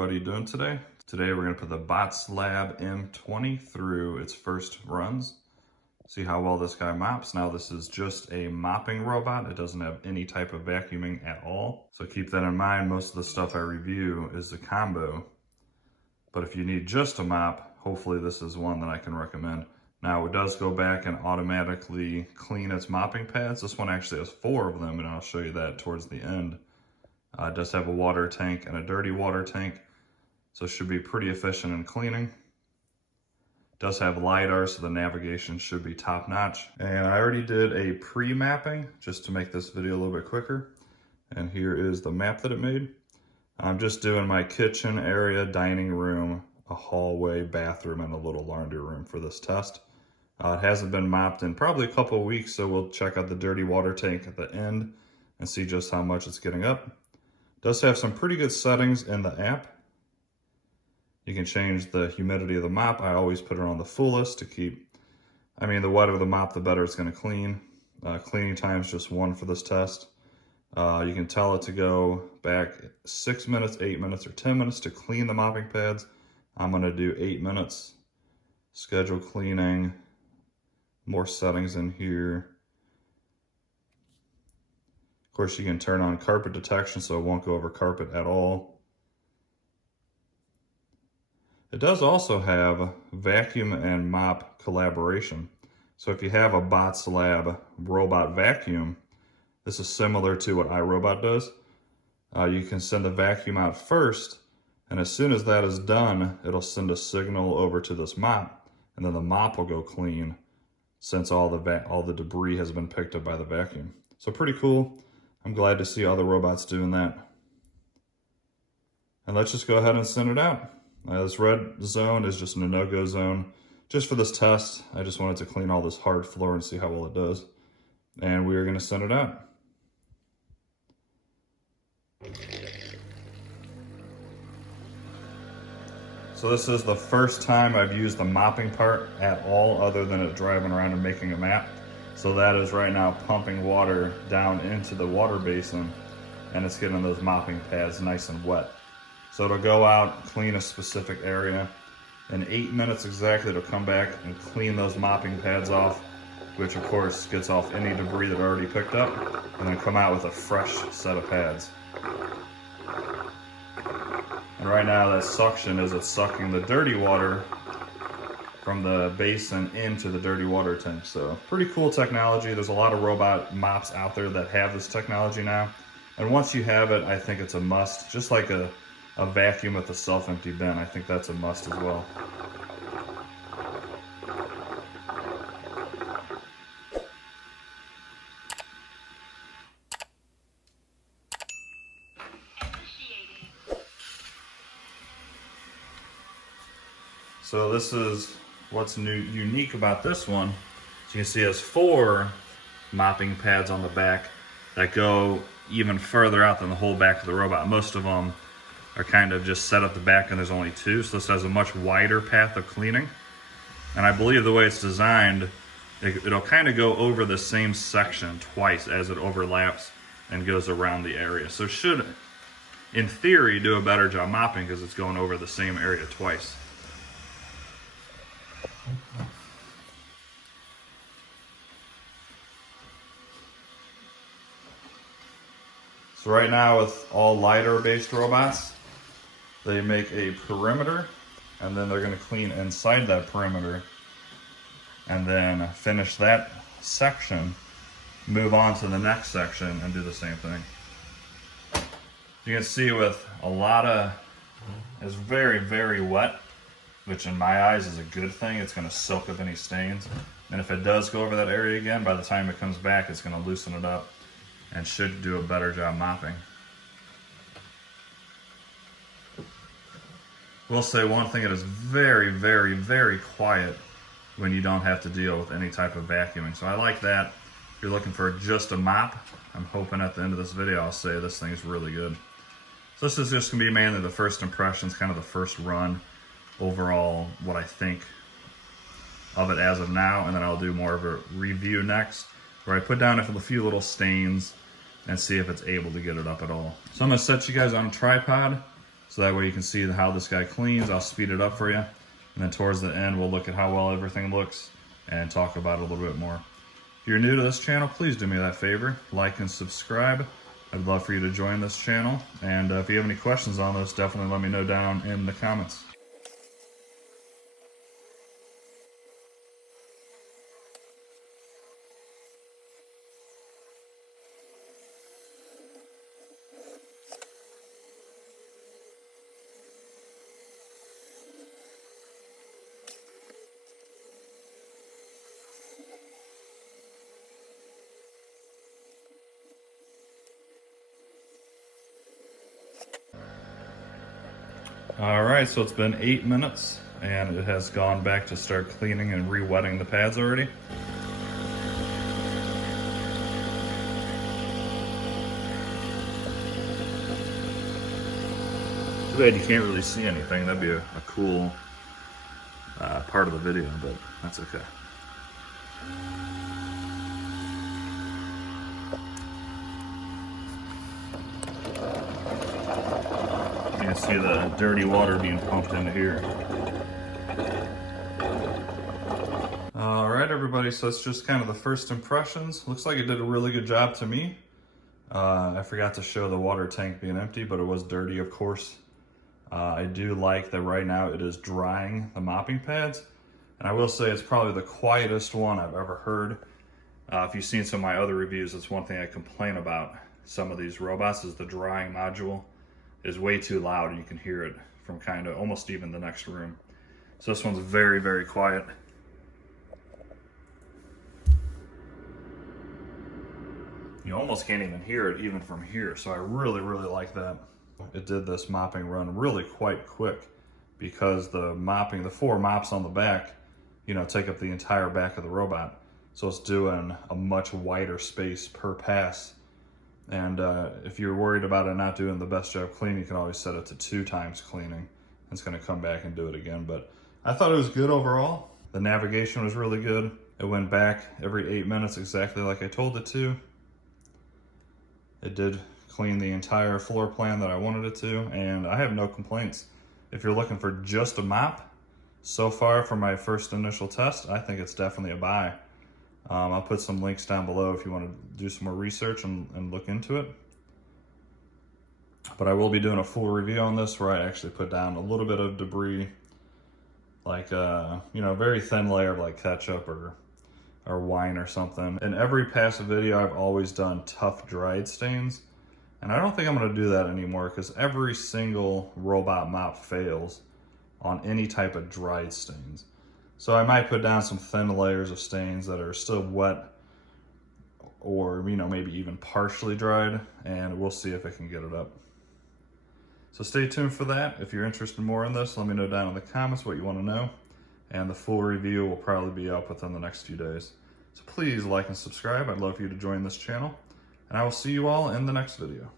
everybody doing today? Today we're going to put the Botslab M20 through its first runs. See how well this guy mops. Now this is just a mopping robot. It doesn't have any type of vacuuming at all. So keep that in mind. Most of the stuff I review is the combo. But if you need just a mop, hopefully this is one that I can recommend. Now it does go back and automatically clean its mopping pads. This one actually has 4 of them, and I'll show you that towards the end. It does have a water tank and a dirty water tank, so it should be pretty efficient in cleaning. It does have LiDAR, so the navigation should be top notch. And I already did a pre-mapping just to make this video a little bit quicker. And here is the map that it made. I'm just doing my kitchen area, dining room, a hallway, bathroom, and a little laundry room for this test. It hasn't been mopped in probably a couple of weeks, so we'll check out the dirty water tank at the end and see just how much it's getting up. It does have some pretty good settings in the app. You can change the humidity of the mop. I always put it on the fullest to keep, the wetter the mop, the better it's gonna clean. Cleaning time is just 1 for this test. You can tell it to go back 6 minutes, 8 minutes, or 10 minutes to clean the mopping pads. I'm gonna do 8 minutes. Schedule cleaning, more settings in here. Of course, you can turn on carpet detection so it won't go over carpet at all. It does also have vacuum and mop collaboration. So if you have a Botslab robot vacuum, this is similar to what iRobot does. You can send the vacuum out first, and as soon as that is done, it'll send a signal over to this mop, and then the mop will go clean since all the debris has been picked up by the vacuum. So pretty cool. I'm glad to see other robots doing that. And let's just go ahead and send it out. This red zone is just a no-go zone. Just for this test, I just wanted to clean all this hard floor and see how well it does. And we are gonna send it out. So this is the first time I've used the mopping part at all other than it driving around and making a map. So that is right now pumping water down into the water basin, and it's getting those mopping pads nice and wet. So it'll go out, clean a specific area. In 8 minutes exactly, it'll come back and clean those mopping pads off, which of course gets off any debris that it already picked up, and then come out with a fresh set of pads. And right now that suction is it's sucking the dirty water from the basin into the dirty water tank. So pretty cool technology. There's a lot of robot mops out there that have this technology now. And once you have it, I think it's a must. Just like a vacuum with a self-empty bin, I think that's a must as well. So this is what's unique about this one. So you can see it has 4 mopping pads on the back that go even further out than the whole back of the robot. Most of them are kind of just set at the back, and there's only 2. So this has a much wider path of cleaning. And I believe the way it's designed, it'll kind of go over the same section twice as it overlaps and goes around the area. So it should, in theory, do a better job mopping because it's going over the same area twice. So right now with all LiDAR based robots, they make a perimeter, and then they're going to clean inside that perimeter and then finish that section, move on to the next section and do the same thing. You can see with a lot of, it's very, very wet, which in my eyes is a good thing. It's going to soak up any stains. And if it does go over that area again, by the time it comes back, it's going to loosen it up and should do a better job mopping. We'll say one thing, it is very, very, very quiet when you don't have to deal with any type of vacuuming. So I like that. If you're looking for just a mop, I'm hoping at the end of this video I'll say this thing is really good. So this is just going to be mainly the first impressions, kind of the first run. Overall, what I think of it as of now, and then I'll do more of a review next, where I put down a few little stains and see if it's able to get it up at all. So I'm going to set you guys on a tripod So that way you can see how this guy cleans. I'll speed it up for you. And then towards the end, we'll look at how well everything looks and talk about it a little bit more. If you're new to this channel, please do me that favor. Like and subscribe. I'd love for you to join this channel. And if you have any questions on this, definitely let me know down in the comments. All right, so it's been 8 minutes and it has gone back to start cleaning and re-wetting the pads already. Too bad you can't really see anything. That'd be a cool part of the video, but that's okay. You can see the dirty water being pumped into here. All right, everybody, so it's just kind of the first impressions. Looks like it did a really good job to me. I forgot to show the water tank being empty, but it was dirty, of course. I do like that right now it is drying the mopping pads. And I will say it's probably the quietest one I've ever heard. If you've seen some of my other reviews, it's one thing I complain about some of these robots is the drying module is way too loud. You can hear it from kind of almost even the next room. So this one's very, very quiet. You almost can't even hear it even from here. So I really, really like that. It did this mopping run really quite quick because the 4 mops on the back, you know, take up the entire back of the robot. So it's doing a much wider space per pass. And if you're worried about it not doing the best job cleaning, you can always set it to 2 times cleaning. It's gonna come back and do it again. But I thought it was good overall. The navigation was really good. It went back every 8 minutes exactly like I told it to. It did clean the entire floor plan that I wanted it to, and I have no complaints. If you're looking for just a mop, so far for my first initial test, I think it's definitely a buy. I'll put some links down below if you want to do some more research and look into it. But I will be doing a full review on this where I actually put down a little bit of debris, like you know, a very thin layer of like ketchup or wine or something. In every past video, I've always done tough dried stains. And I don't think I'm gonna do that anymore because every single robot mop fails on any type of dried stains. So I might put down some thin layers of stains that are still wet or, you know, maybe even partially dried, and we'll see if I can get it up. So stay tuned for that. If you're interested more in this, let me know down in the comments what you want to know. And the full review will probably be up within the next few days. So please like and subscribe. I'd love for you to join this channel. And I will see you all in the next video.